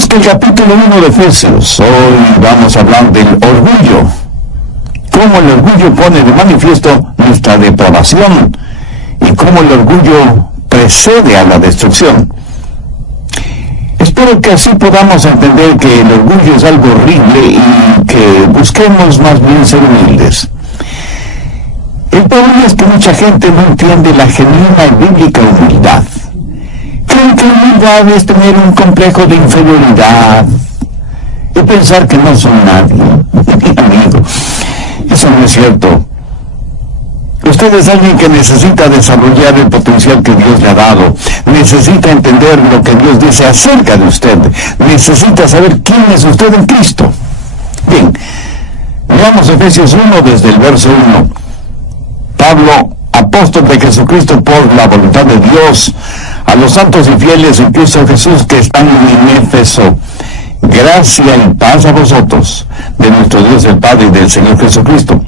Conozca el capítulo 1 de Efesios. Hoy vamos a hablar del orgullo. Cómo el orgullo pone de manifiesto nuestra depravación y cómo el orgullo precede a la destrucción. Espero que así podamos entender que el orgullo es algo horrible y que busquemos más bien ser humildes. El problema es que mucha gente no entiende la genuina y bíblica humildad. Creen que humildad es tener un complejo de inferioridad y pensar que no son nadie. Amigo, eso no es cierto. Usted es alguien que necesita desarrollar el potencial que Dios le ha dado. Necesita entender lo que Dios dice acerca de usted. Necesita saber quién es usted en Cristo. Bien, veamos Efesios 1 desde el verso 1. Pablo, apóstol de Jesucristo por la voluntad de Dios, a los santos y fieles en Cristo Jesús que están en Éfeso, gracia y paz a vosotros, de nuestro Dios el Padre y del Señor Jesucristo.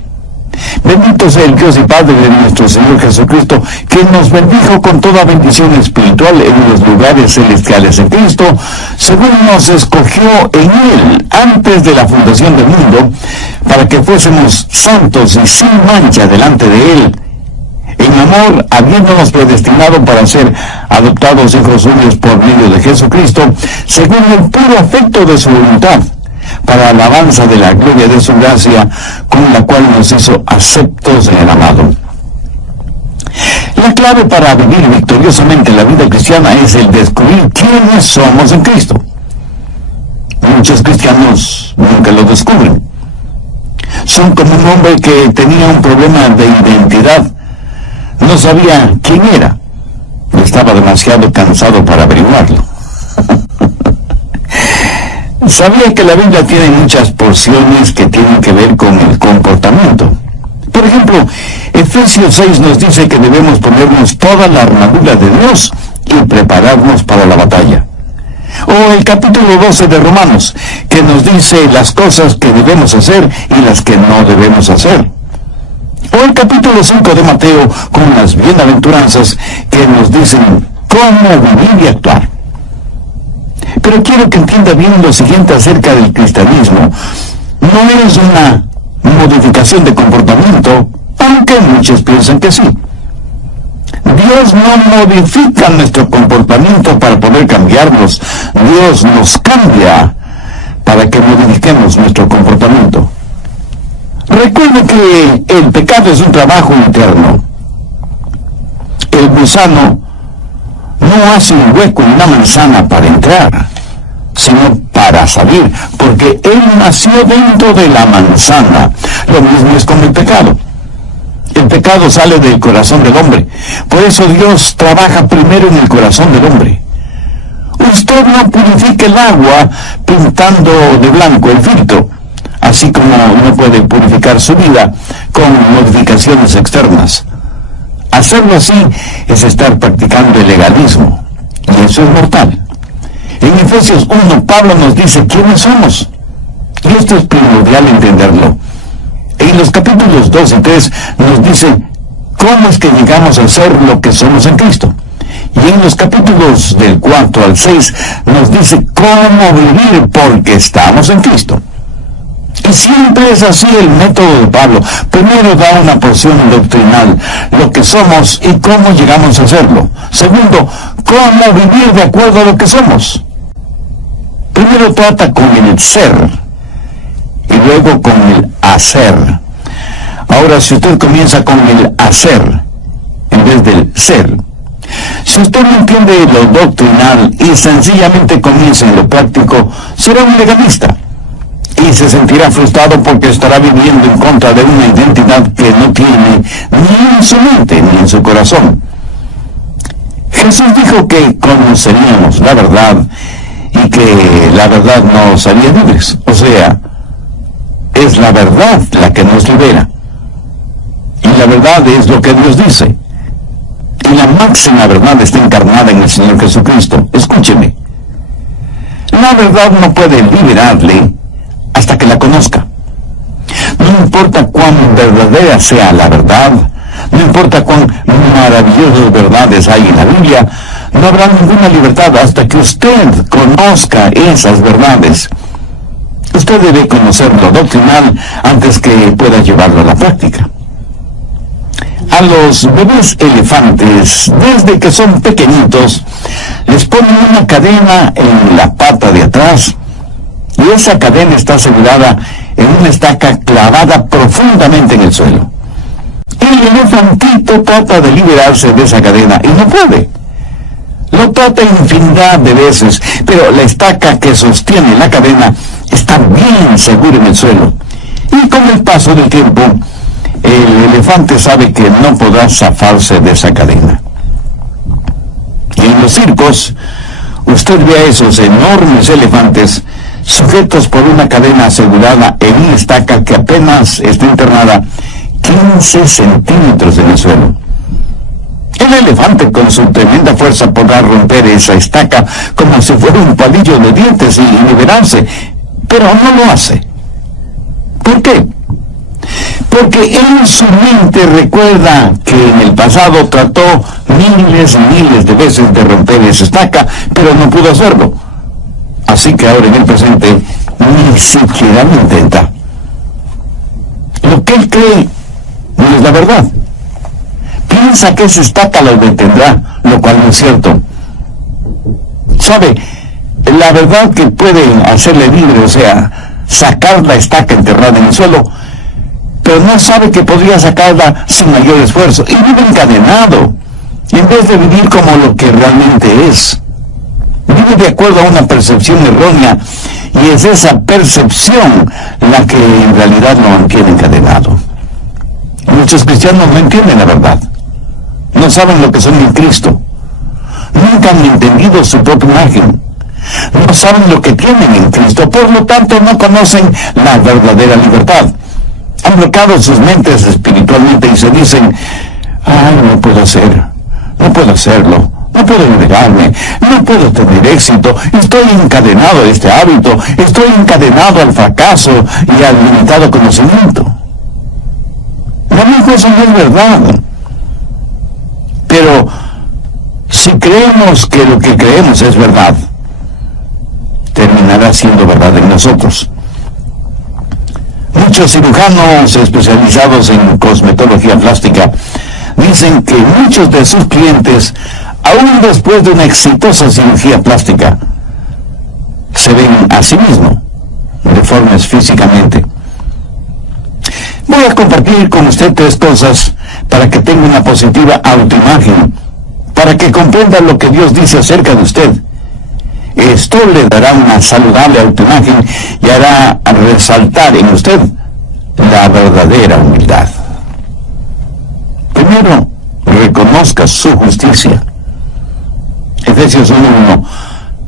Bendito sea el Dios y Padre de nuestro Señor Jesucristo, que nos bendijo con toda bendición espiritual en los lugares celestiales en Cristo, según nos escogió en Él antes de la fundación del mundo, para que fuésemos santos y sin mancha delante de Él, en amor, habiéndonos predestinado para ser adoptados hijos suyos por medio de Jesucristo, según el puro afecto de su voluntad, para alabanza de la gloria de su gracia, con la cual nos hizo aceptos en el amado. La clave para vivir victoriosamente la vida cristiana es el descubrir quiénes somos en Cristo. Muchos cristianos nunca lo descubren. Son como un hombre que tenía un problema de identidad. No sabía quién era. Estaba demasiado cansado para averiguarlo. Sabía que la Biblia tiene muchas porciones que tienen que ver con el comportamiento. Por ejemplo, Efesios 6 nos dice que debemos ponernos toda la armadura de Dios y prepararnos para la batalla. O el capítulo 12 de Romanos, que nos dice las cosas que debemos hacer y las que no debemos hacer. O el capítulo 5 de Mateo, con las bienaventuranzas que nos dicen cómo vivir y actuar. Pero quiero que entienda bien lo siguiente acerca del cristianismo. No es una modificación de comportamiento, aunque muchos piensan que sí. Dios no modifica nuestro comportamiento para poder cambiarnos. Dios nos cambia para que modifiquemos nuestro comportamiento. Recuerde que el pecado es un trabajo interno. El gusano no hace un hueco en una manzana para entrar, sino para salir, porque él nació dentro de la manzana. Lo mismo es con el pecado. El pecado sale del corazón del hombre. Por eso Dios trabaja primero en el corazón del hombre. Usted no purifica el agua pintando de blanco el filtro, así como no puede purificar su vida con modificaciones externas. Hacerlo así es estar practicando el legalismo, y eso es mortal. En Efesios 1, Pablo nos dice quiénes somos, y esto es primordial entenderlo. En los capítulos 2 y 3 nos dice cómo es que llegamos a ser lo que somos en Cristo. Y en los capítulos del 4 al 6 nos dice cómo vivir porque estamos en Cristo. Y siempre es así el método de Pablo. Primero da una porción doctrinal, lo que somos y cómo llegamos a serlo. Segundo, cómo vivir de acuerdo a lo que somos. Primero trata con el ser y luego con el hacer. Ahora, si usted comienza con el hacer en vez del ser, si usted no entiende lo doctrinal y sencillamente comienza en lo práctico, será un legalista. Y se sentirá frustrado porque estará viviendo en contra de una identidad que no tiene ni en su mente ni en su corazón. Jesús dijo que conoceríamos la verdad y que la verdad nos haría libres. O sea, es la verdad la que nos libera. Y la verdad es lo que Dios dice. Y la máxima verdad está encarnada en el Señor Jesucristo. Escúcheme. La verdad no puede liberarle hasta que la conozca. No importa cuán verdadera sea la verdad, no importa cuán maravillosas verdades hay en la Biblia, No habrá ninguna libertad hasta que usted conozca esas verdades. Usted debe conocer lo doctrinal antes que pueda llevarlo a la práctica. A los bebés elefantes, desde que son pequeñitos, les ponen una cadena en la pata de atrás, y esa cadena está asegurada en una estaca clavada profundamente en el suelo. El elefantito trata de liberarse de esa cadena y no puede. Lo trata infinidad de veces, pero la estaca que sostiene la cadena está bien segura en el suelo. Y con el paso del tiempo, el elefante sabe que no podrá zafarse de esa cadena. Y en los circos, usted ve a esos enormes elefantes sujetos por una cadena asegurada en una estaca que apenas está internada 15 centímetros en el suelo. El elefante con su tremenda fuerza podrá romper esa estaca como si fuera un palillo de dientes y liberarse, pero no lo hace. ¿Por qué? Porque en su mente recuerda que en el pasado trató miles y miles de veces de romper esa estaca, pero no pudo hacerlo. Así que ahora en el presente ni siquiera lo intenta. Lo que él cree no es la verdad. Piensa que esa estaca lo detendrá, lo cual no es cierto. ¿Sabe? La verdad que puede hacerle libre, o sea, sacar la estaca enterrada en el suelo, pero no sabe que podría sacarla sin mayor esfuerzo, y vive encadenado, en vez de vivir como lo que realmente es. Vive de acuerdo a una percepción errónea, y es esa percepción la que en realidad lo mantiene encadenado. Muchos cristianos no entienden la verdad. No saben lo que son en Cristo. Nunca han entendido su propia imagen. No saben lo que tienen en Cristo. Por lo tanto, no conocen la verdadera libertad. Han bloqueado sus mentes espiritualmente y se dicen: ay, no puedo hacerlo, no puedo liberarme, no puedo tener éxito, estoy encadenado a este hábito, estoy encadenado al fracaso y al limitado conocimiento. Amigo, eso no es verdad. Pero si creemos que lo que creemos es verdad, terminará siendo verdad en nosotros. Muchos cirujanos especializados en cosmetología plástica dicen que muchos de sus clientes, aún después de una exitosa cirugía plástica, se ven a sí mismos deformes físicamente. Voy a compartir con usted 3 cosas para que tenga una positiva autoimagen, para que comprenda lo que Dios dice acerca de usted. Esto le dará una saludable autoimagen y hará resaltar en usted la verdadera humildad. Primero, reconozca su justicia. Efesios 1:1.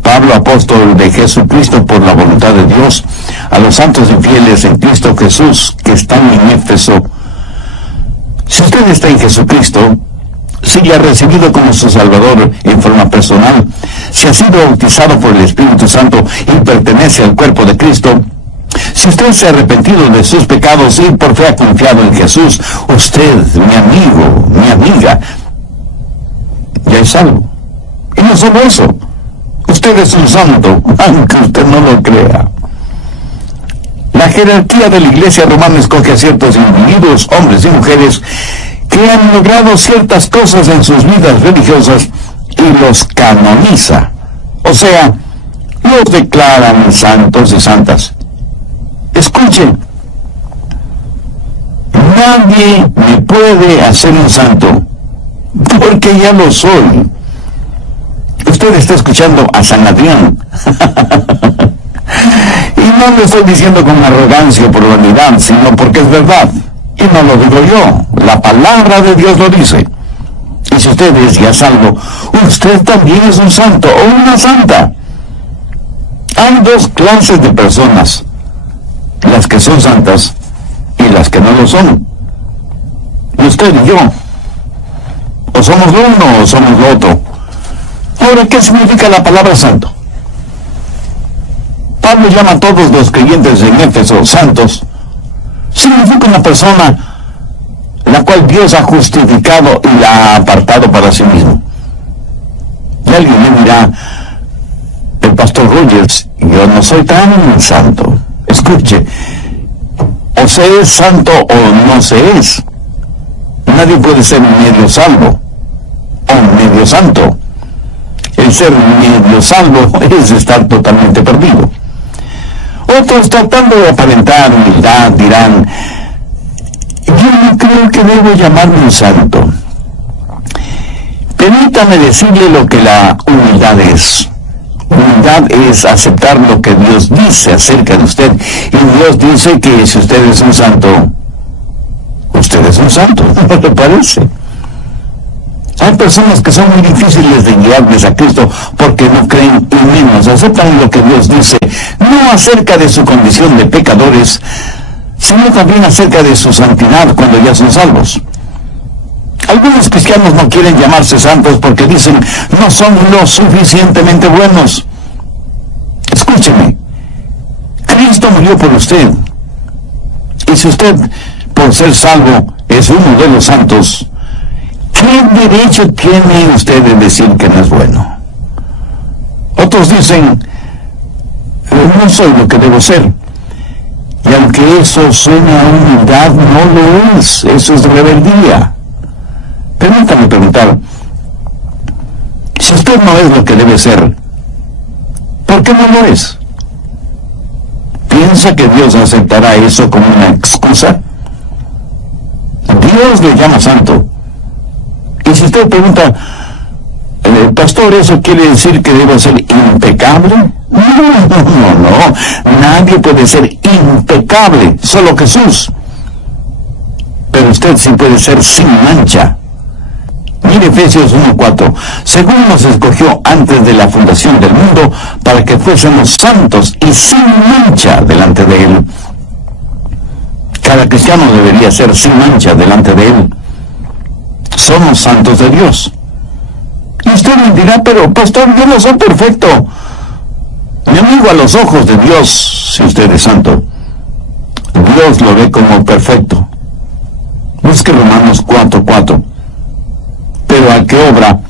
Pablo, apóstol de Jesucristo por la voluntad de Dios, a los santos y fieles en Cristo Jesús que están en Éfeso. Si usted está en Jesucristo, si le ha recibido como su Salvador en forma personal, si ha sido bautizado por el Espíritu Santo y pertenece al cuerpo de Cristo, si usted se ha arrepentido de sus pecados y por fe ha confiado en Jesús, usted, mi amigo, mi amiga, ya es salvo. Y no solo eso, usted es un santo, aunque usted no lo crea. La jerarquía de la Iglesia romana escoge a ciertos individuos, hombres y mujeres, que han logrado ciertas cosas en sus vidas religiosas y los canoniza. O sea, los declaran santos y santas. Escuchen, nadie me puede hacer un santo, porque ya lo soy. Usted está escuchando a San Adrián. Y no lo estoy diciendo con arrogancia o por vanidad, sino porque es verdad. Y no lo digo yo, la palabra de Dios lo dice. Y si usted es ya salvo, usted también es un santo o una santa. Hay 2 clases de personas: las que son santas y las que no lo son. Y usted y yo, o somos lo uno o somos lo otro. Ahora, ¿qué significa la palabra santo? Pablo llama a todos los creyentes en Éfeso santos. Significa una persona la cual Dios ha justificado y la ha apartado para sí mismo. Y Y alguien me dirá, el pastor Rogers, yo no soy tan santo. Escuche, o se es santo o no se es. Nadie puede ser medio salvo o medio santo. El ser medio salvo es estar totalmente perdido. Otros, tratando de aparentar humildad, dirán, yo no creo que debo llamarme un santo. Permítame decirle lo que la humildad es. Humildad es aceptar lo que Dios dice acerca de usted. Y Dios dice que si usted es un santo, usted es un santo, ¿no le parece? Hay personas que son muy difíciles de guiarles a Cristo porque no creen y menos aceptan lo que Dios dice, no acerca de su condición de pecadores, sino también acerca de su santidad cuando ya son salvos. Algunos cristianos no quieren llamarse santos porque dicen, no son lo suficientemente buenos. Escúcheme, Cristo murió por usted. Y si usted, por ser salvo, es uno de los santos, ¿qué derecho tiene usted de decir que no es bueno? Otros dicen, no soy lo que debo ser. Y aunque eso suena a humildad, no lo es. Eso es rebeldía. Permítame preguntar, si usted no es lo que debe ser, ¿por qué no lo es? ¿Piensa que Dios aceptará eso como una excusa? Dios le llama santo. Y si usted pregunta, pastor, ¿eso quiere decir que debo ser impecable? No. Nadie puede ser impecable, solo Jesús. Pero usted sí puede ser sin mancha. Mire Efesios 1:4, según nos escogió antes de la fundación del mundo, para que fuésemos santos y sin mancha delante de Él. Cada cristiano debería ser sin mancha delante de Él. Somos santos de Dios. Y usted me dirá, pero pastor, yo no soy perfecto. Mi amigo, a los ojos de Dios, si usted es santo, Dios lo ve como perfecto. Busque Romanos 4:4. Pero al que obra,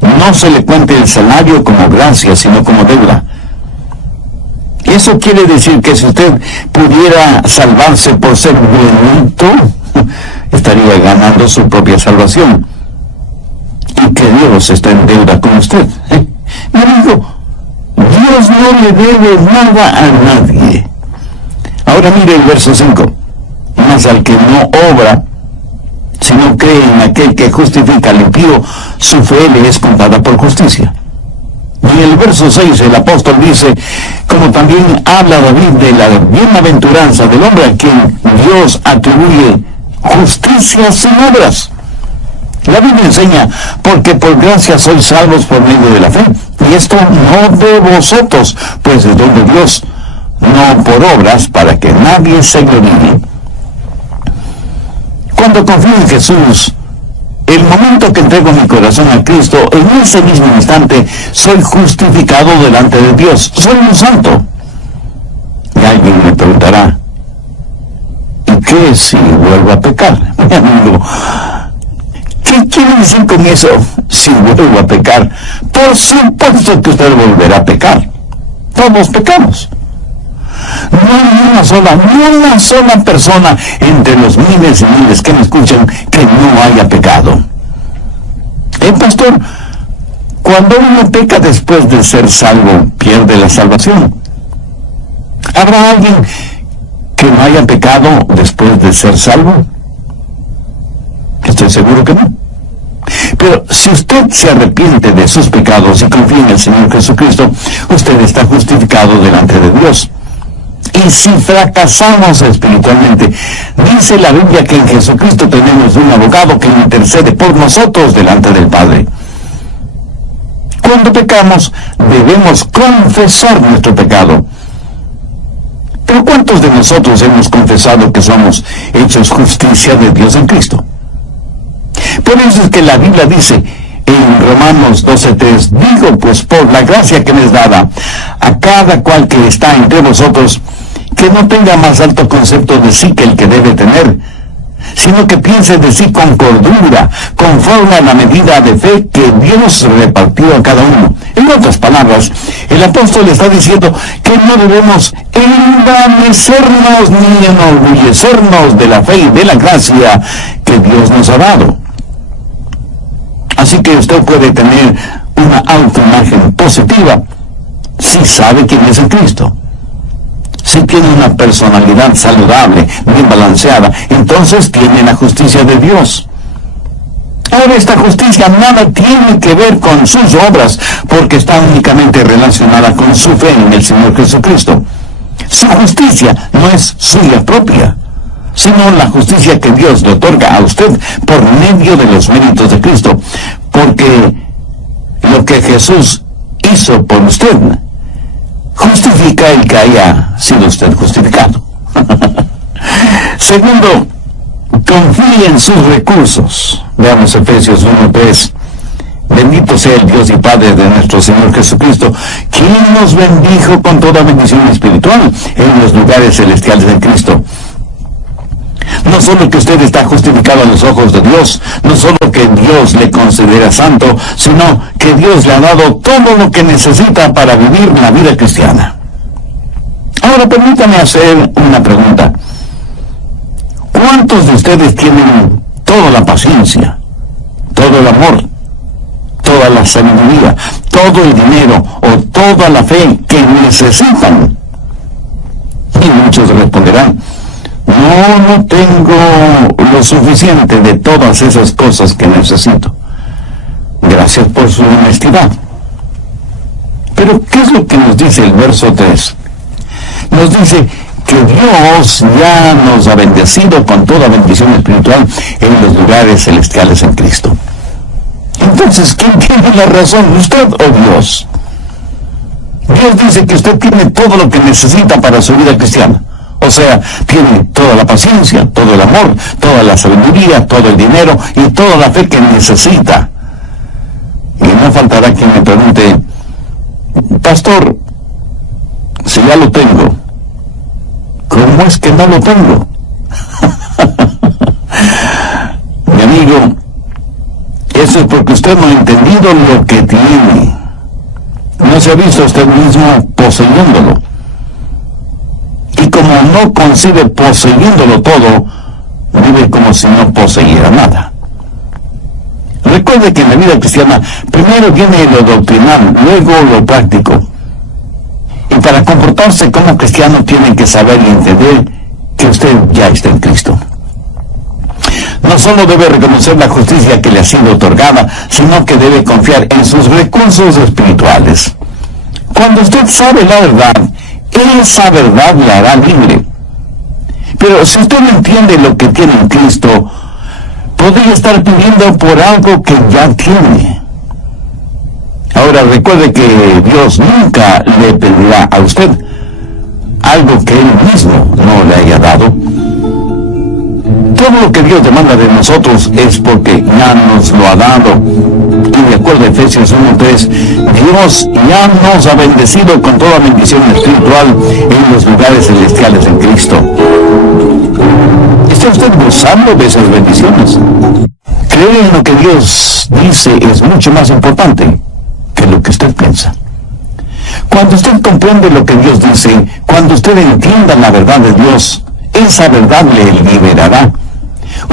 no se le cuente el salario como gracia, sino como deuda. Eso quiere decir que si usted pudiera salvarse por ser buenito, estaría ganando su propia salvación. Y que Dios está en deuda con usted. Mi amigo, Dios no le debe nada a nadie. Ahora mire el verso 5. Mas al que no obra, sino cree en aquel que justifica al impío, su fe le es contada por justicia. Y en el verso 6 el apóstol dice, como también habla David de la bienaventuranza del hombre a quien Dios atribuye justicia sin obras. La Biblia enseña, porque por gracia sois salvos por medio de la fe, y esto no de vosotros, pues es don de Dios, no por obras, para que nadie se gloríe. Cuando confío en Jesús, el momento que entrego mi corazón a Cristo, en ese mismo instante soy justificado delante de Dios. Soy un santo. Y alguien me preguntará, ¿y qué si vuelvo a pecar? Mi amigo, ¿qué quiere decir con eso? Si vuelvo a pecar, por supuesto que usted volverá a pecar. Todos pecamos. No hay una sola persona entre los miles y miles que me escuchan que no haya pecado. Pastor, cuando uno peca después de ser salvo, pierde la salvación. ¿Habrá alguien que no haya pecado después de ser salvo? Estoy seguro que no. Pero si usted se arrepiente de sus pecados y confía en el Señor Jesucristo, usted está justificado delante de Dios. Y si fracasamos espiritualmente, dice la Biblia que en Jesucristo tenemos un abogado que intercede por nosotros delante del Padre. Cuando pecamos, debemos confesar nuestro pecado. Pero ¿cuántos de nosotros hemos confesado que somos hechos justicia de Dios en Cristo? Por eso es que la Biblia dice en Romanos 12:3, digo pues por la gracia que me es dada a cada cual que está entre vosotros, que no tenga más alto concepto de sí que el que debe tener, sino que piense de sí con cordura, conforme a la medida de fe que Dios repartió a cada uno. En otras palabras, el apóstol está diciendo que no debemos envanecernos ni enorgullecernos de la fe y de la gracia que Dios nos ha dado. Así que usted puede tener una autoimagen positiva si sabe quién es el Cristo. Si tiene una personalidad saludable, bien balanceada, entonces tiene la justicia de Dios. Ahora, esta justicia nada tiene que ver con sus obras, porque está únicamente relacionada con su fe en el Señor Jesucristo. Su justicia no es suya propia, sino la justicia que Dios le otorga a usted por medio de los méritos de Cristo, porque lo que Jesús hizo por usted justifica el que haya sido usted justificado. Segundo, confíe en sus recursos. Veamos Efesios 1:3. Bendito sea el Dios y Padre de nuestro Señor Jesucristo, quien nos bendijo con toda bendición espiritual en los lugares celestiales de Cristo. No solo que usted está justificado a los ojos de Dios, no solo que Dios le considera santo, sino que Dios le ha dado todo lo que necesita para vivir la vida cristiana. Ahora permítame hacer una pregunta. ¿Cuántos de ustedes tienen toda la paciencia, todo el amor, toda la sabiduría, todo el dinero o toda la fe que necesitan? Y muchos responderán: no tengo lo suficiente de todas esas cosas que necesito. Gracias por su honestidad. Pero, ¿qué es lo que nos dice el verso 3? Nos dice que Dios ya nos ha bendecido con toda bendición espiritual en los lugares celestiales en Cristo. Entonces, ¿quién tiene la razón, usted o Dios? Dios dice que usted tiene todo lo que necesita para su vida cristiana. O sea, tiene toda la paciencia, todo el amor, toda la sabiduría, todo el dinero y toda la fe que necesita. Y no faltará quien me pregunte: pastor, si ya lo tengo, ¿cómo es que no lo tengo? Mi amigo, eso es porque usted no ha entendido lo que tiene. No se ha visto usted mismo poseyéndolo. Y como no concibe poseyéndolo todo, vive como si no poseyera nada. Recuerde que en la vida cristiana primero viene lo doctrinal, luego lo práctico. Y para comportarse como cristiano tiene que saber y entender que usted ya está en Cristo. No solo debe reconocer la justicia que le ha sido otorgada, sino que debe confiar en sus recursos espirituales. Cuando usted sabe la verdad, esa verdad le hará libre. Pero si usted no entiende lo que tiene en Cristo, podría estar pidiendo por algo que ya tiene. Ahora recuerde que Dios nunca le pedirá a usted algo que Él mismo no le haya dado. Todo lo que Dios demanda de nosotros es porque ya nos lo ha dado. Y de acuerdo a Efesios 1:3, Dios ya nos ha bendecido con toda bendición espiritual en los lugares celestiales en Cristo. ¿Está usted gozando de esas bendiciones? Creer en lo que Dios dice es mucho más importante que lo que usted piensa. Cuando usted comprende lo que Dios dice, cuando usted entienda la verdad de Dios, esa verdad le liberará.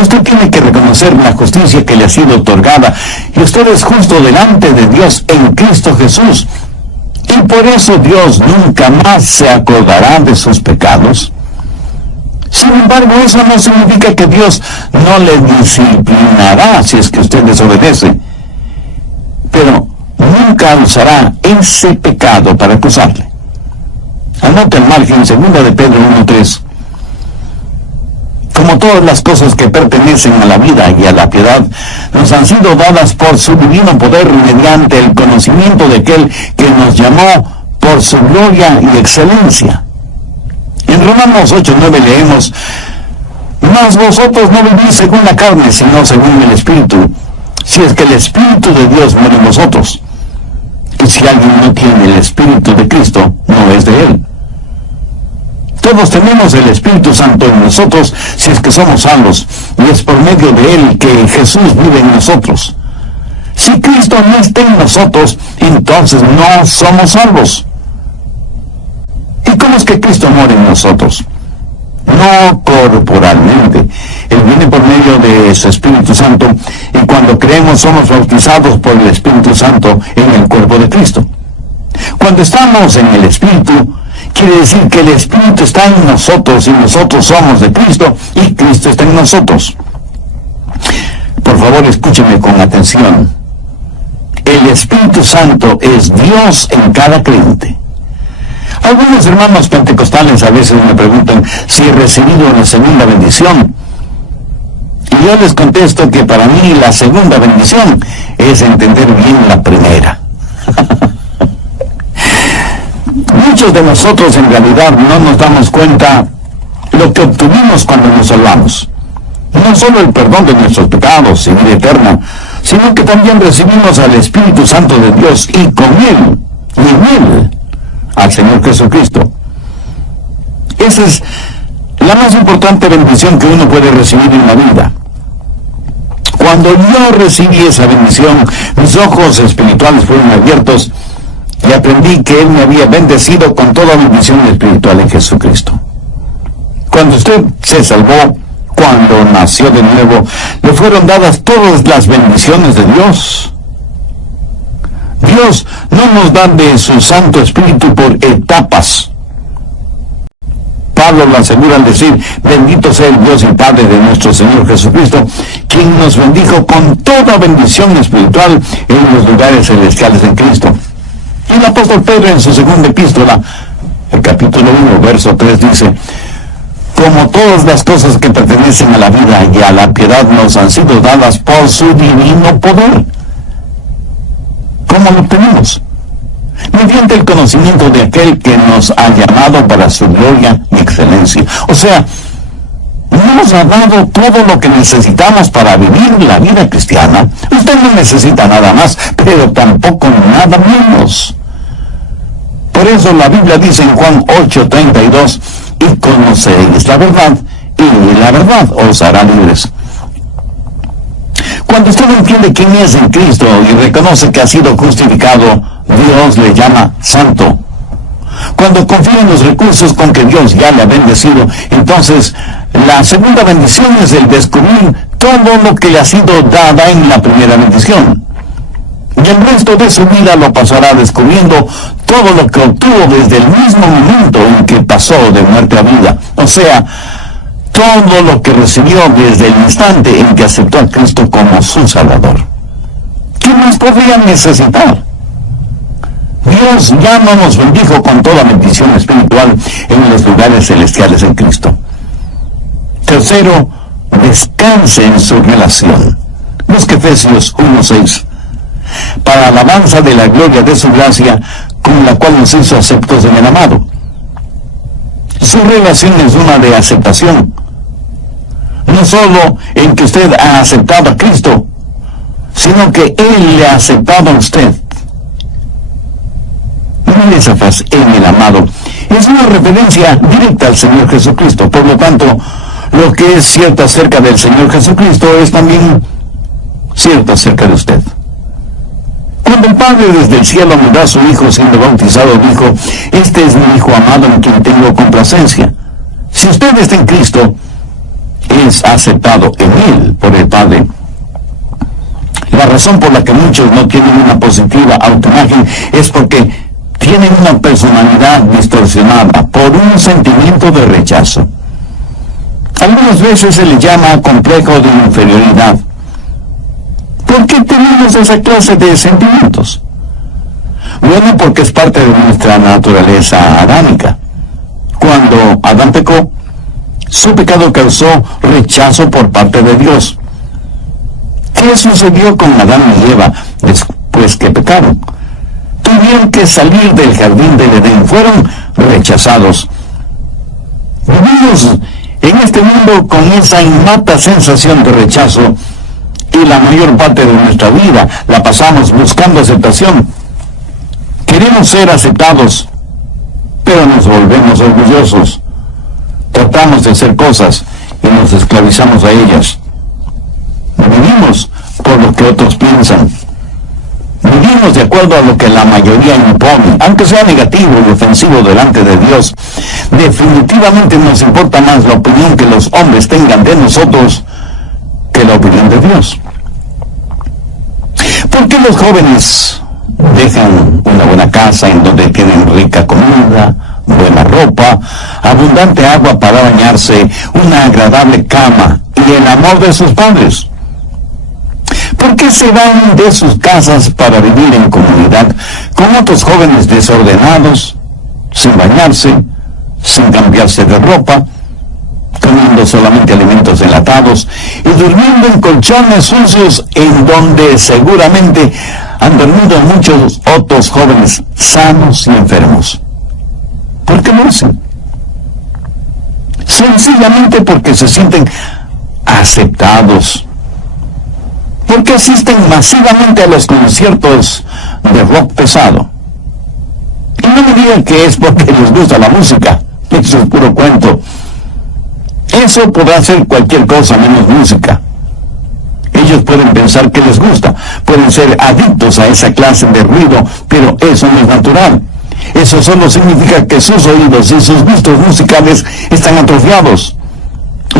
Usted tiene que reconocer la justicia que le ha sido otorgada, y usted es justo delante de Dios en Cristo Jesús. Y por eso Dios nunca más se acordará de sus pecados. Sin embargo, eso no significa que Dios no le disciplinará si es que usted desobedece. Pero nunca usará ese pecado para acusarle. Anote al margen 2 de Pedro 1:3. Como todas las cosas que pertenecen a la vida y a la piedad, nos han sido dadas por su divino poder mediante el conocimiento de aquel que nos llamó por su gloria y excelencia. En Romanos 8:9 leemos: mas vosotros no vivís según la carne, sino según el Espíritu, si es que el Espíritu de Dios mora en vosotros. Y si alguien no tiene el Espíritu de Cristo, no es de Él. Todos tenemos el Espíritu Santo en nosotros si es que somos salvos, y es por medio de Él que Jesús vive en nosotros. Si Cristo no está en nosotros, entonces no somos salvos. ¿Y cómo es que Cristo mora en nosotros? No corporalmente. Él viene por medio de su Espíritu Santo, y cuando creemos somos bautizados por el Espíritu Santo en el cuerpo de Cristo. Cuando estamos en el Espíritu, quiere decir que el Espíritu está en nosotros y nosotros somos de Cristo y Cristo está en nosotros. Por favor, escúcheme con atención. El Espíritu Santo es Dios en cada creyente. Algunos hermanos pentecostales a veces me preguntan si he recibido una segunda bendición. Y yo les contesto que para mí la segunda bendición es entender bien la primera. Muchos de nosotros en realidad no nos damos cuenta lo que obtuvimos cuando nos salvamos. No solo el perdón de nuestros pecados y vida eterna, sino que también recibimos al Espíritu Santo de Dios y con Él, y en Él, al Señor Jesucristo. Esa es la más importante bendición que uno puede recibir en la vida. Cuando yo recibí esa bendición, mis ojos espirituales fueron abiertos y aprendí que Él me había bendecido con toda bendición espiritual en Jesucristo. Cuando usted se salvó, cuando nació de nuevo, le fueron dadas todas las bendiciones de Dios. Dios no nos da de su Santo Espíritu por etapas. Pablo lo asegura al decir: bendito sea el Dios y Padre de nuestro Señor Jesucristo, quien nos bendijo con toda bendición espiritual en los lugares celestiales en Cristo. Y el apóstol Pedro en su segunda epístola, el capítulo 1, verso 3 dice: como todas las cosas que pertenecen a la vida y a la piedad nos han sido dadas por su divino poder. ¿Cómo lo obtenemos? Mediante el conocimiento de aquel que nos ha llamado para su gloria y excelencia. O sea, nos ha dado todo lo que necesitamos para vivir la vida cristiana. Usted no necesita nada más, pero tampoco nada menos. Por eso la Biblia dice en Juan 8:32: y conoceréis la verdad, y la verdad os hará libres. Cuando usted entiende quién es en Cristo y reconoce que ha sido justificado, Dios le llama santo. Cuando confía en los recursos con que Dios ya le ha bendecido, entonces la segunda bendición es el descubrir todo lo que le ha sido dada en la primera bendición. Y el resto de su vida lo pasará descubriendo todo lo que obtuvo desde el mismo momento en que pasó de muerte a vida. O sea, todo lo que recibió desde el instante en que aceptó a Cristo como su Salvador. ¿Qué más podría necesitar? Dios ya no nos bendijo con toda bendición espiritual en los lugares celestiales en Cristo. Tercero, descanse en su relación. Busque Efesios 1:6. Para alabanza de la gloria de su gracia, con la cual nos hizo aceptos en el amado. Su relación es una de aceptación. No solo en que usted ha aceptado a Cristo, sino que Él le ha aceptado a usted. Mire esa frase, en el amado. Es una referencia directa al Señor Jesucristo. Por lo tanto, lo que es cierto acerca del Señor Jesucristo es también cierto acerca de usted. Cuando el Padre desde el cielo miró a su Hijo siendo bautizado, dijo: este es mi Hijo amado en quien tengo complacencia. Si usted está en Cristo, es aceptado en Él por el Padre. La razón por la que muchos no tienen una positiva autoimagen es porque tienen una personalidad distorsionada por un sentimiento de rechazo. Algunas veces se le llama complejo de inferioridad. ¿Por qué tenemos esa clase de sentimientos? Bueno, porque es parte de nuestra naturaleza adámica. Cuando Adán pecó, su pecado causó rechazo por parte de Dios. ¿Qué sucedió con Adán y Eva después que pecaron? Tuvieron que salir del jardín del Edén, fueron rechazados. Vivimos en este mundo con esa innata sensación de rechazo y la mayor parte de nuestra vida la pasamos buscando aceptación. Queremos ser aceptados, pero nos volvemos orgullosos. tratamos de hacer cosas y nos esclavizamos a ellas. Vivimos por lo que otros piensan. Vivimos de acuerdo a lo que la mayoría impone, aunque sea negativo y ofensivo delante de Dios. Definitivamente nos importa más la opinión que los hombres tengan de nosotros que la opinión de Dios. ¿Por qué los jóvenes dejan una buena casa en donde tienen rica comida, buena ropa, abundante agua para bañarse, una agradable cama y el amor de sus padres? ¿Por qué se van de sus casas para vivir en comunidad con otros jóvenes desordenados, sin bañarse, sin cambiarse de ropa, comiendo solamente alimentos enlatados y durmiendo en colchones sucios en donde seguramente han dormido muchos otros jóvenes sanos y enfermos? ¿Por qué lo hacen? Sencillamente porque se sienten aceptados. Porque asisten masivamente a los conciertos de rock pesado. Y no me digan que es porque les gusta la música. Eso es puro cuento. Eso podrá ser cualquier cosa menos música. Ellos pueden pensar que les gusta, pueden ser adictos a esa clase de ruido, pero eso no es natural. Eso solo significa que sus oídos y sus gustos musicales están atrofiados.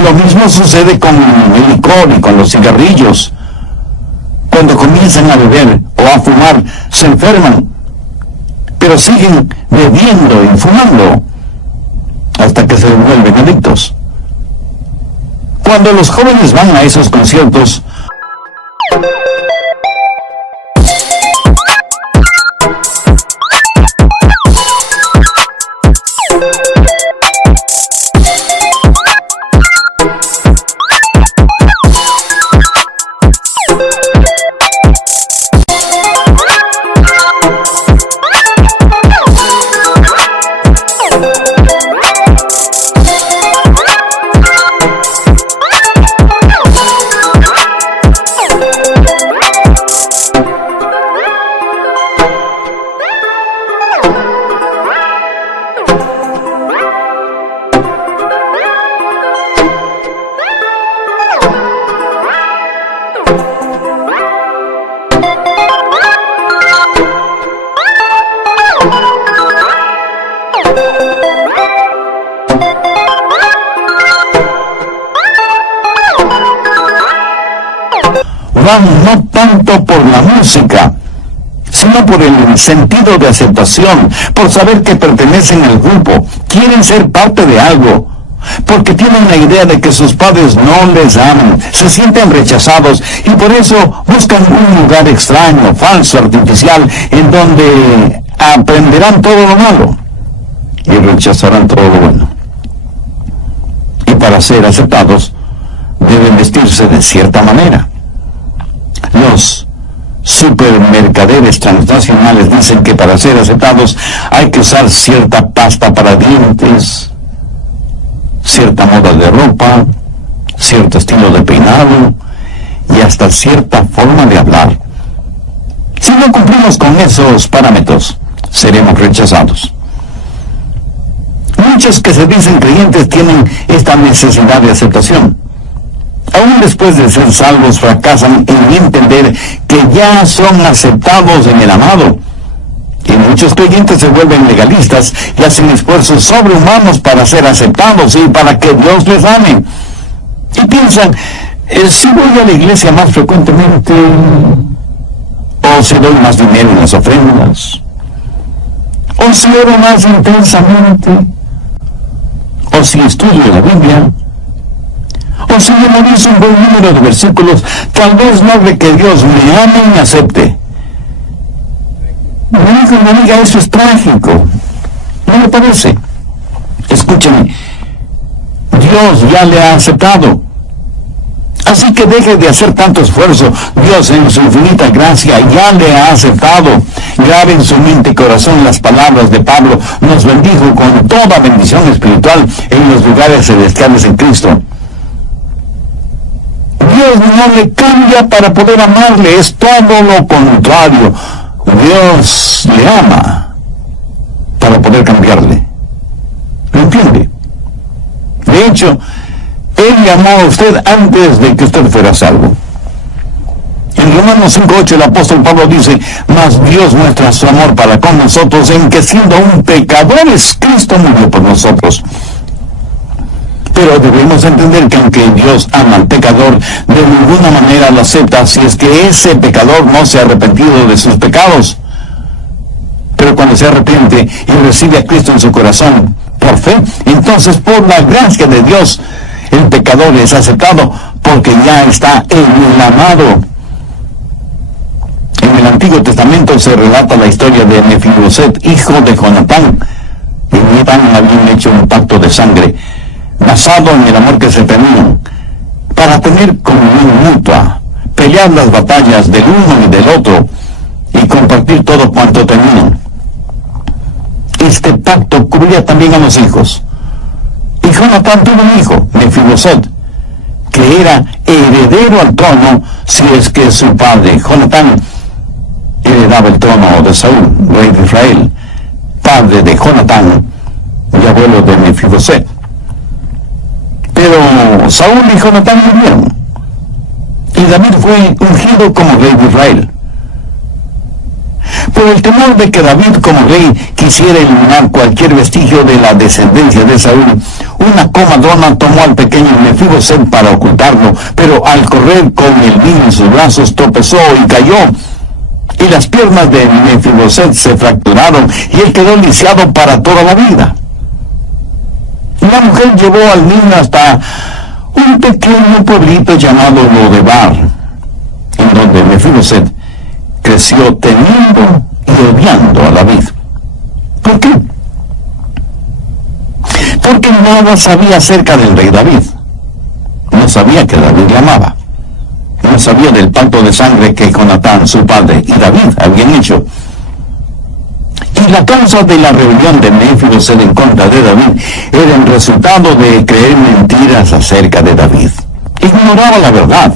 Lo mismo sucede con el licor y con los cigarrillos. Cuando comienzan a beber o a fumar, se enferman, pero siguen bebiendo y fumando hasta que se vuelven adictos. Cuando los jóvenes van a esos conciertos, van no tanto por la música, sino por el sentido de aceptación, por saber que pertenecen al grupo, quieren ser parte de algo, porque tienen la idea de que sus padres no les aman, se sienten rechazados y por eso buscan un lugar extraño, falso, artificial, en donde aprenderán todo lo malo y rechazarán todo lo bueno. Y para ser aceptados, deben vestirse de cierta manera. Los supermercaderes transnacionales dicen que para ser aceptados hay que usar cierta pasta para dientes, cierta moda de ropa, cierto estilo de peinado y hasta cierta forma de hablar. Si no cumplimos con esos parámetros, seremos rechazados. Muchos que se dicen creyentes tienen esta necesidad de aceptación. Aún después de ser salvos, fracasan en entender que ya son aceptados en el amado. Y muchos creyentes se vuelven legalistas y hacen esfuerzos sobrehumanos para ser aceptados y para que Dios les ame. Y piensan, si voy a la iglesia más frecuentemente, o si doy más dinero en las ofrendas, o si oro más intensamente, o si estudio la Biblia, o si memorizo un buen número de versículos, tal vez logre que Dios me ame y me acepte. Mi hijo y mi amiga, eso es trágico. ¿No le parece? Escúcheme, Dios ya le ha aceptado. Así que deje de hacer tanto esfuerzo. Dios en su infinita gracia ya le ha aceptado. Grabe en su mente y corazón las palabras de Pablo. Nos bendijo con toda bendición espiritual en los lugares celestiales en Cristo. Dios no le cambia para poder amarle, es todo lo contrario. Dios le ama para poder cambiarle. ¿Lo entiende? De hecho, Él le amó a usted antes de que usted fuera salvo. En Romanos 5:8 el apóstol Pablo dice: mas Dios muestra su amor para con nosotros en que siendo aún pecadores, Cristo murió por nosotros. Pero debemos entender que aunque Dios ama al pecador, de ninguna manera lo acepta si es que ese pecador no se ha arrepentido de sus pecados. Pero cuando se arrepiente y recibe a Cristo en su corazón por fe, entonces por la gracia de Dios el pecador es aceptado porque ya está en el amado. En el Antiguo Testamento se relata la historia de Mefiboset, hijo de Jonatán. Y Jonatán habían hecho un pacto de sangre basado en el amor que se tenían, para tener comunión mutua, pelear las batallas del uno y del otro, y compartir todo cuanto tenían. Este pacto cubría también a los hijos. Y Jonatán tuvo un hijo, Mefiboset, que era heredero al trono si es que su padre, Jonatán, heredaba el trono de Saúl, rey de Israel, padre de Jonatán y abuelo de Mefiboset. Pero Saúl y Jonatán murieron, y David fue ungido como rey de Israel. Por el temor de que David como rey quisiera eliminar cualquier vestigio de la descendencia de Saúl, una comadrona tomó al pequeño Mefiboset para ocultarlo, pero al correr con el niño en sus brazos tropezó y cayó, y las piernas de Mefiboset se fracturaron, y él quedó lisiado para toda la vida. La mujer llevó al niño hasta un pequeño pueblito llamado Lodebar, en donde Mefiboset creció temiendo y odiando a David. ¿Por qué? Porque nada sabía acerca del rey David. No sabía que David le amaba. No sabía del pacto de sangre que Jonatán, su padre, y David habían hecho. Y la causa de la rebelión de Mefiboset en contra de David era el resultado de creer mentiras acerca de David. Ignoraba la verdad.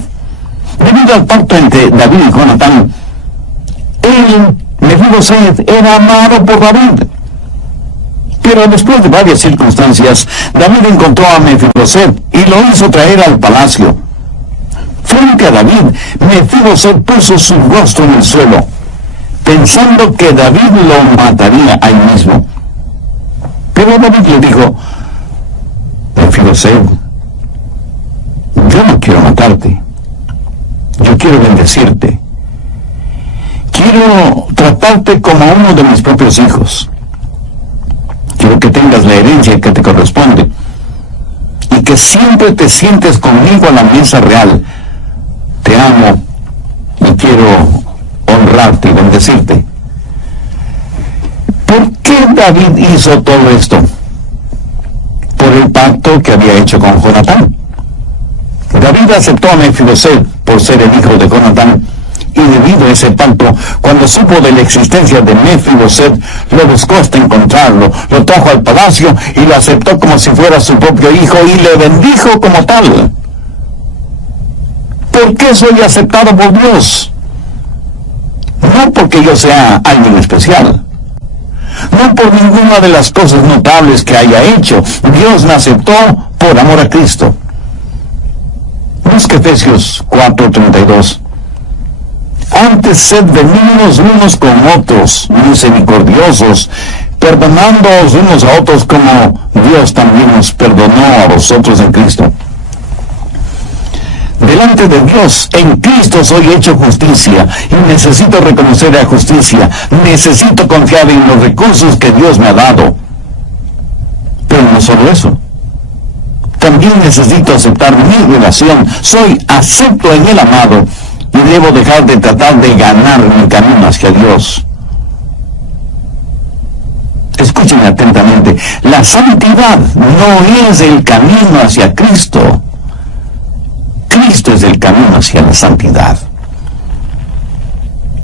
Debido al pacto entre David y Jonatán, Mefiboset era amado por David. Pero después de varias circunstancias, David encontró a Mefiboset y lo hizo traer al palacio. Frente a David, Mefiboset puso su rostro en el suelo, pensando que David lo mataría ahí mismo. Pero David le dijo: Mefiboset, yo no quiero matarte, yo quiero bendecirte. Quiero tratarte como a uno de mis propios hijos. Quiero que tengas la herencia que te corresponde y que siempre te sientes conmigo a la mesa real. Te amo y quiero honrarte y bendecirte. ¿Por qué David hizo todo esto? Por el pacto que había hecho con Jonatán. David aceptó a Mefiboset por ser el hijo de Jonatán, y debido a ese pacto, cuando supo de la existencia de Mefiboset, lo buscó hasta encontrarlo, lo trajo al palacio y lo aceptó como si fuera su propio hijo y le bendijo como tal. ¿Por qué soy aceptado por Dios? No porque yo sea alguien especial, no por ninguna de las cosas notables que haya hecho. Dios me aceptó por amor a Cristo. Busca Efesios 4:32. Antes sed benignos unos con otros, misericordiosos, perdonándoos unos a otros como Dios también nos perdonó a vosotros en Cristo. Delante de Dios, en Cristo soy hecho justicia, y necesito reconocer la justicia, necesito confiar en los recursos que Dios me ha dado. Pero no solo eso, también necesito aceptar mi relación. Soy acepto en el amado, y debo dejar de tratar de ganar mi camino hacia Dios. Escúchenme atentamente. La santidad no es el camino hacia Cristo. Cristo es el camino hacia la santidad.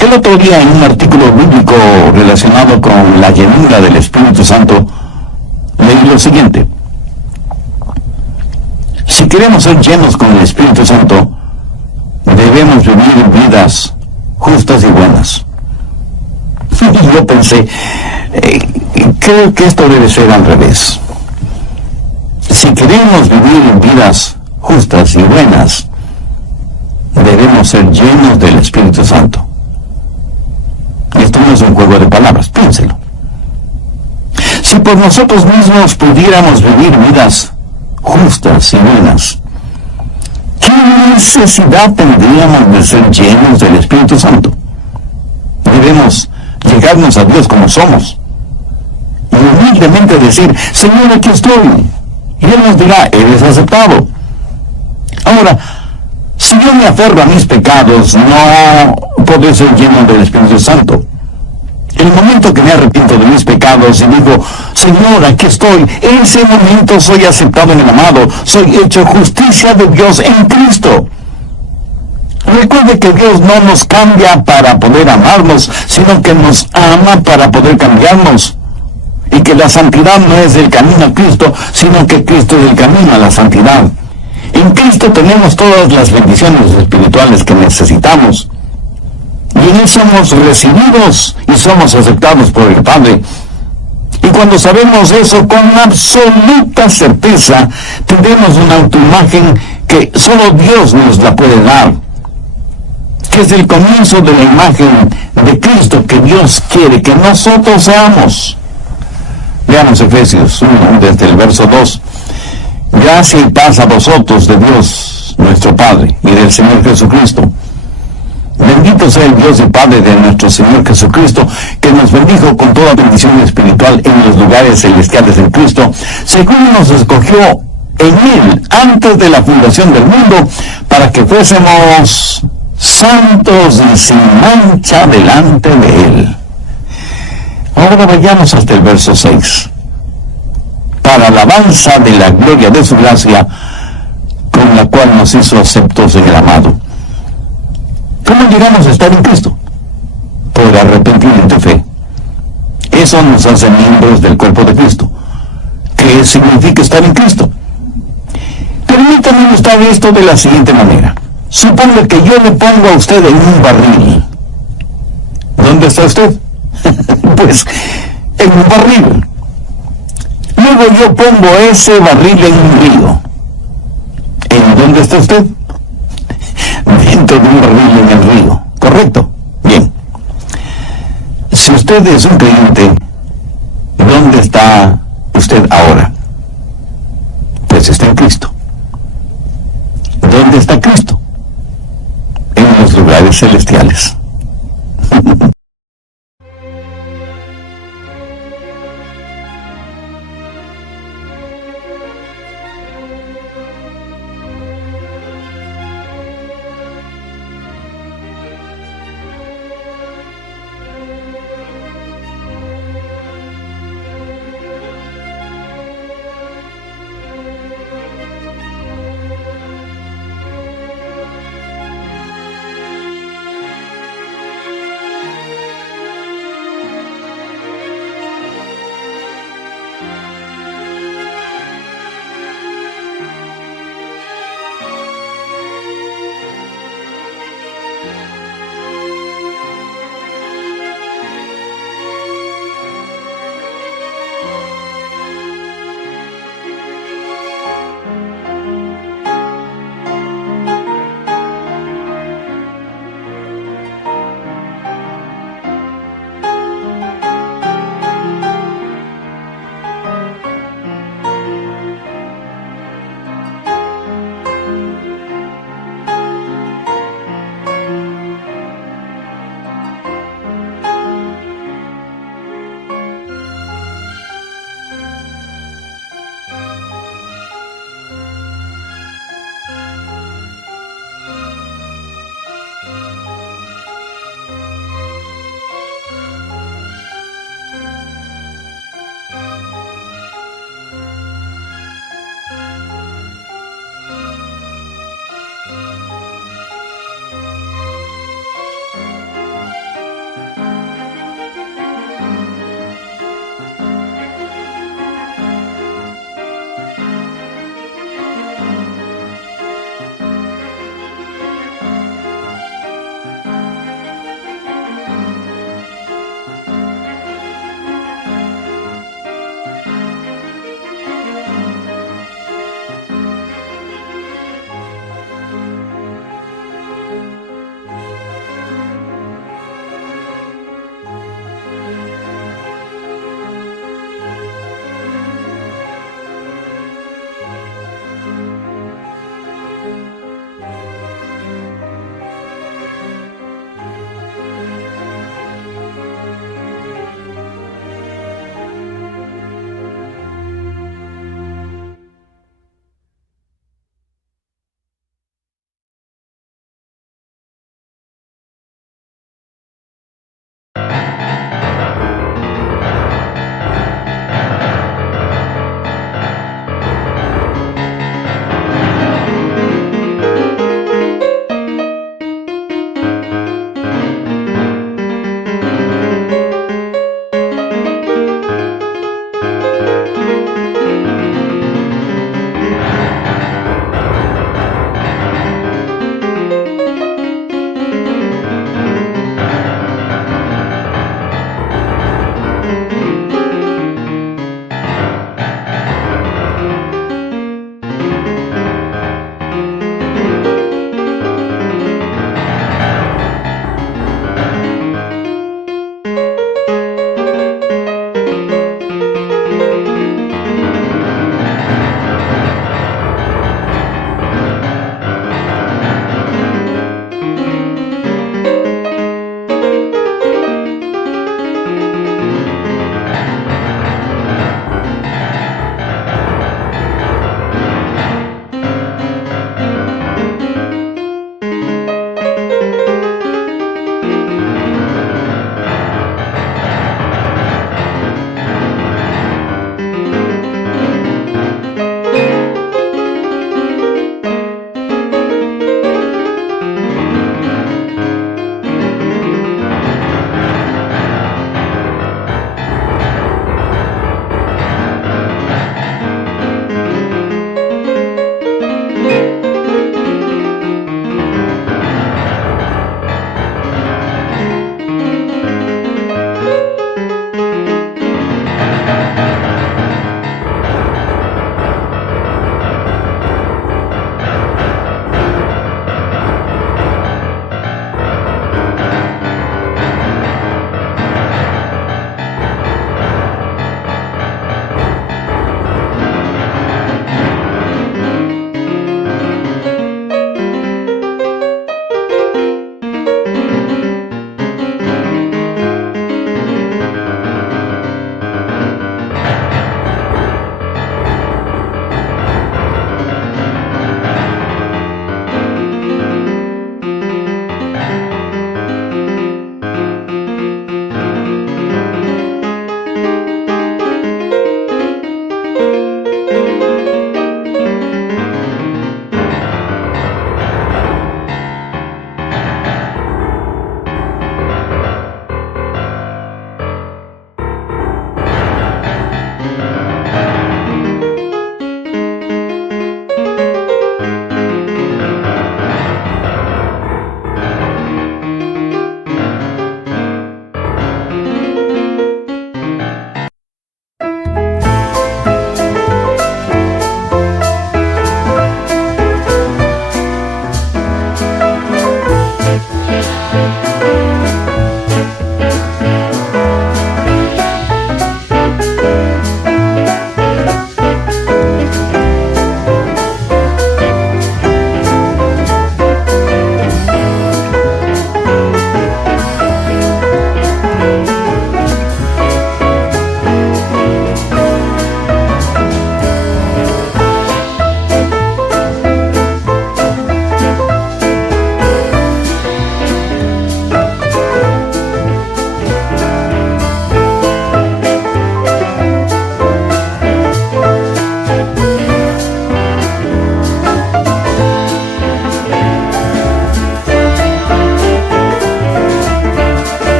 El otro día, en un artículo bíblico relacionado con la llenura del Espíritu Santo, leí lo siguiente: si queremos ser llenos con el Espíritu Santo, debemos vivir vidas justas y buenas. Y yo pensé, creo que esto debe ser al revés. Si si queremos vivir vidas justas y buenas, debemos ser llenos del Espíritu Santo. Esto no es un juego de palabras, piénselo. Si por nosotros mismos pudiéramos vivir vidas justas y buenas, ¿qué necesidad tendríamos de ser llenos del Espíritu Santo? Debemos llegarnos a Dios como somos y humildemente decir: Señor, aquí estoy. Y Él nos dirá: eres aceptado. Ahora, si yo me aferro a mis pecados, no podré ser lleno del Espíritu Santo. El momento que me arrepiento de mis pecados y digo: Señor, aquí estoy, en ese momento soy aceptado en el amado, soy hecho justicia de Dios en Cristo. Recuerde que Dios no nos cambia para poder amarnos, sino que nos ama para poder cambiarnos. Y que la santidad no es el camino a Cristo, sino que Cristo es el camino a la santidad. En Cristo tenemos todas las bendiciones espirituales que necesitamos. Y en Él somos recibidos y somos aceptados por el Padre. Y cuando sabemos eso con absoluta certeza, tendremos una autoimagen que solo Dios nos la puede dar, que es el comienzo de la imagen de Cristo que Dios quiere que nosotros seamos. Veamos Efesios 1, desde el verso 2. Gracia y paz a vosotros de Dios, nuestro Padre, y del Señor Jesucristo. Bendito sea el Dios y Padre de nuestro Señor Jesucristo, que nos bendijo con toda bendición espiritual en los lugares celestiales en Cristo, según nos escogió en Él antes de la fundación del mundo, para que fuésemos santos y sin mancha delante de Él. Ahora vayamos hasta el verso 6. Para alabanza de la gloria de su gracia, con la cual nos hizo aceptos en el amado. ¿Cómo llegamos a estar en Cristo? Por arrepentimiento y fe. Eso nos hace miembros del cuerpo de Cristo. ¿Qué significa estar en Cristo? Permítame ilustrar esto de la siguiente manera. Suponga que yo le pongo a usted en un barril. ¿Dónde está usted? Pues en un barril. Luego yo pongo ese barril en un río. ¿En dónde está usted? Dentro de un barril en el río. ¿Correcto? Bien. Si usted es un creyente, ¿dónde está usted ahora? Pues está en Cristo. ¿Dónde está Cristo? En los lugares celestiales.